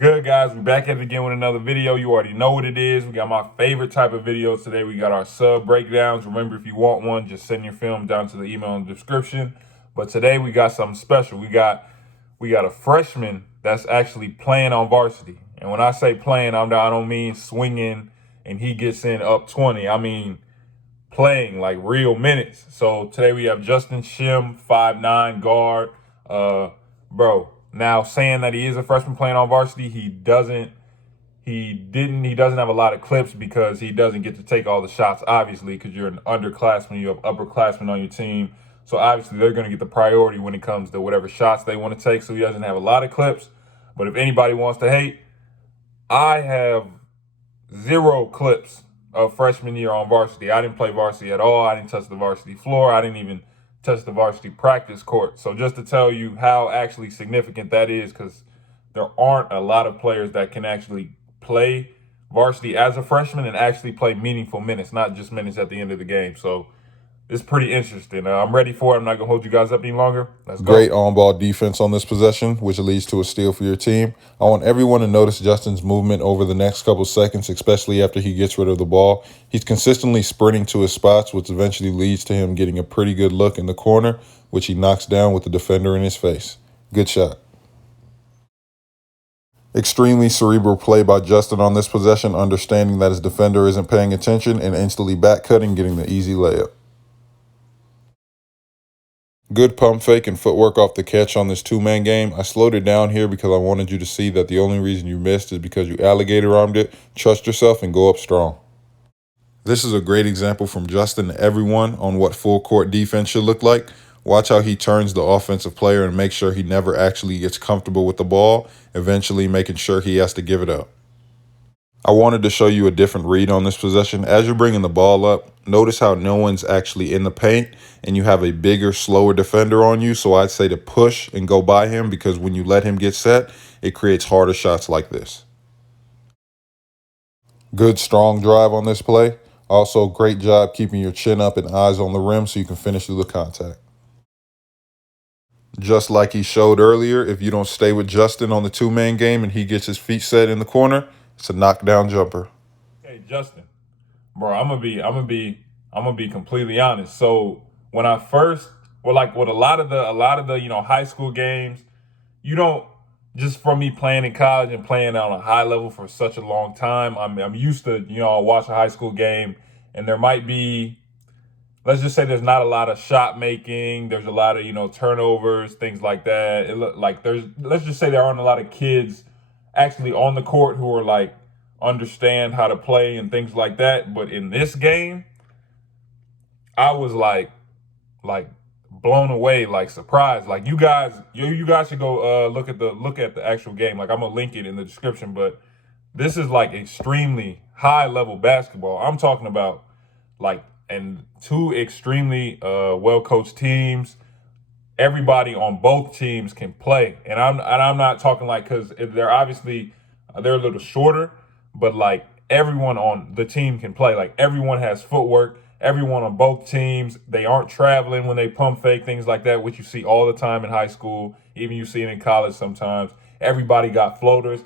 Good, guys. We're back at it again with another video. You already know what it is. We got my favorite type of videos today. We got our sub breakdowns. Remember, if you want one, just send your film down to the email in the description. But today we got something special. We got a freshman that's actually playing on varsity. And when I say playing, I don't mean swinging and he gets in up 20. I mean playing like real minutes. So today we have Justin Shim, 5'9" guard. Bro, now saying that he is a freshman playing on varsity, he doesn't have a lot of clips because he doesn't get to take all the shots, obviously, because you're an underclassman, you have upperclassmen on your team. So obviously they're going to get the priority when it comes to whatever shots they want to take. So he doesn't have a lot of clips. But if anybody wants to hate, I have 0 clips of freshman year on varsity. I didn't play varsity at all. I didn't touch the varsity floor. I didn't even touch the varsity practice court. So just to tell you how actually significant that is, because there aren't a lot of players that can actually play varsity as a freshman and actually play meaningful minutes, not just minutes at the end of the game. So it's pretty interesting. I'm ready for it. I'm not going to hold you guys up any longer. Let's go. Great on-ball defense on this possession, which leads to a steal for your team. I want everyone to notice Justin's movement over the next couple seconds, especially after he gets rid of the ball. He's consistently sprinting to his spots, which eventually leads to him getting a pretty good look in the corner, which he knocks down with the defender in his face. Good shot. Extremely cerebral play by Justin on this possession, understanding that his defender isn't paying attention and instantly back cutting, getting the easy layup. Good pump fake and footwork off the catch on this two-man game. I slowed it down here because I wanted you to see that the only reason you missed is because you alligator armed it. Trust yourself and go up strong. This is a great example from Justin to everyone on what full court defense should look like. Watch how he turns the offensive player and make sure he never actually gets comfortable with the ball, eventually making sure he has to give it up. I wanted to show you a different read on this possession. As you're bringing the ball up, notice how no one's actually in the paint and you have a bigger, slower defender on you. So I'd say to push and go by him, because when you let him get set, it creates harder shots like this. Good, strong drive on this play. Also, great job keeping your chin up and eyes on the rim so you can finish through the contact. Just like he showed earlier, if you don't stay with Justin on the two-man game and he gets his feet set in the corner, it's a knockdown jumper. Hey, Justin. Bro, I'm gonna be completely honest. So when I first, well, like with a lot of the high school games, you don't, just from me playing in college and playing on a high level for such a long time, I'm used to, I'll watch a high school game and there might be, let's just say there's not a lot of shot making, there's a lot of, turnovers, things like that. It look like let's just say there aren't a lot of kids actually on the court who are like understand how to play and things like that. But in this game, I was like blown away, like surprised. Like you guys should go look at the actual game. Like I'm gonna link it in the description, but this is like extremely high level basketball. I'm talking about like, and two extremely well coached teams. Everybody on both teams can play, and I'm not talking like, because they're obviously they're a little shorter, but like everyone on the team can play. Like everyone has footwork. Everyone on both teams, they aren't traveling when they pump fake, things like that, which you see all the time in high school. Even you see it in college sometimes. Everybody got floaters.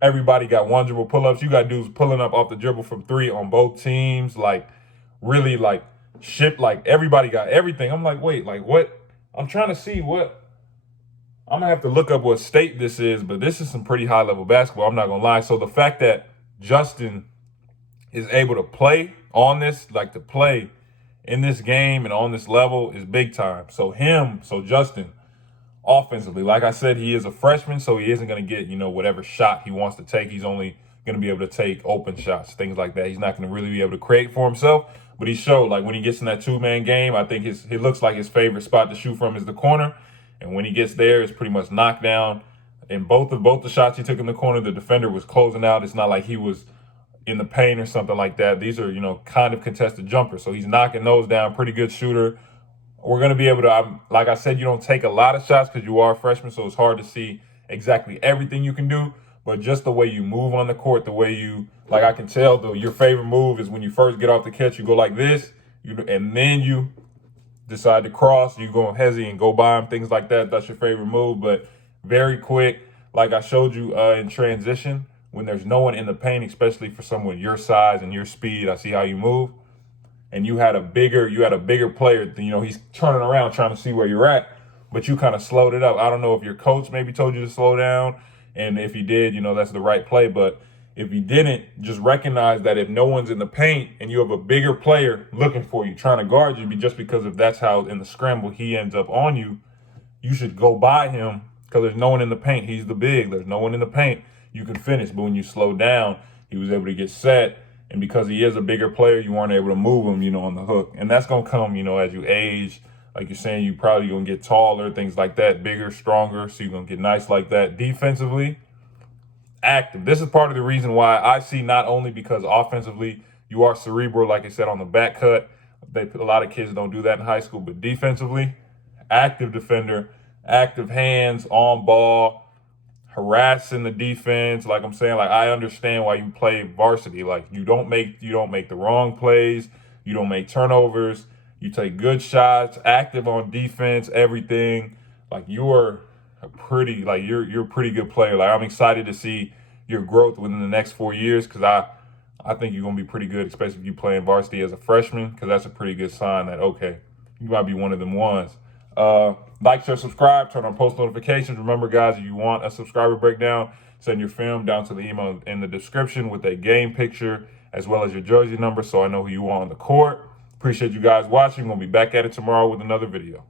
Everybody got one dribble pull-ups. You got dudes pulling up off the dribble from 3 on both teams. Like really like shit. Like everybody got everything. I'm like, wait, like what? I'm trying to see what. I'm gonna have to look up what state this is, but this is some pretty high level basketball. I'm not gonna lie. So the fact that Justin is able to play on this, like to play in this game and on this level, is big time. So Justin, offensively, like I said, he is a freshman, so he isn't going to get, whatever shot he wants to take. He's only going to be able to take open shots, things like that. He's not going to really be able to create for himself. But he showed, like when he gets in that two-man game, I think it looks like his favorite spot to shoot from is the corner. And when he gets there, it's pretty much knockdown. And both the shots he took in the corner, the defender was closing out. It's not like he was in the paint or something like that. These are, kind of contested jumpers. So he's knocking those down. Pretty good shooter. We're going to be able to, like I said, you don't take a lot of shots because you are a freshman, so it's hard to see exactly everything you can do. But just the way you move on the court, the way you, like I can tell, though, your favorite move is when you first get off the catch, you go like this, and then you decide to cross, you go hezzy and go by him, things like that. That's your favorite move, but very quick. like I showed you in transition, when there's no one in the paint, especially for someone your size and your speed, I see how you move, and you had a bigger player, he's turning around trying to see where you're at, but you kind of slowed it up. I don't know if your coach maybe told you to slow down, and if he did, that's the right play. But if he didn't, just recognize that if no one's in the paint and you have a bigger player looking for you, trying to guard you, just because if that's how in the scramble he ends up on you, you should go by him because there's no one in the paint. He's the big. There's no one in the paint. You can finish. But when you slow down, he was able to get set. And because he is a bigger player, you weren't able to move him, on the hook. And that's going to come, as you age. Like you're saying, you probably going to get taller, things like that, bigger, stronger. So you're going to get nice like that. Defensively, active. This is part of the reason why I see, not only because offensively you are cerebral, like I said, on the back cut. A lot of kids don't do that in high school. But defensively, active defender, active hands, on ball, harassing the defense. Like I'm saying, like I understand why you play varsity. Like you don't make the wrong plays, you don't make turnovers, you take good shots, active on defense, everything. Like you're a pretty good player. Like I'm excited to see your growth within the next 4 years, because I think you're gonna be pretty good, especially if you play in varsity as a freshman, because that's a pretty good sign that, okay, you might be one of them ones. Like, share, subscribe, turn on post notifications. Remember, guys, if you want a subscriber breakdown, send your film down to the email in the description with a game picture as well as your jersey number, so I know who you want on the court. Appreciate you guys watching. We'll be back at it tomorrow with another video.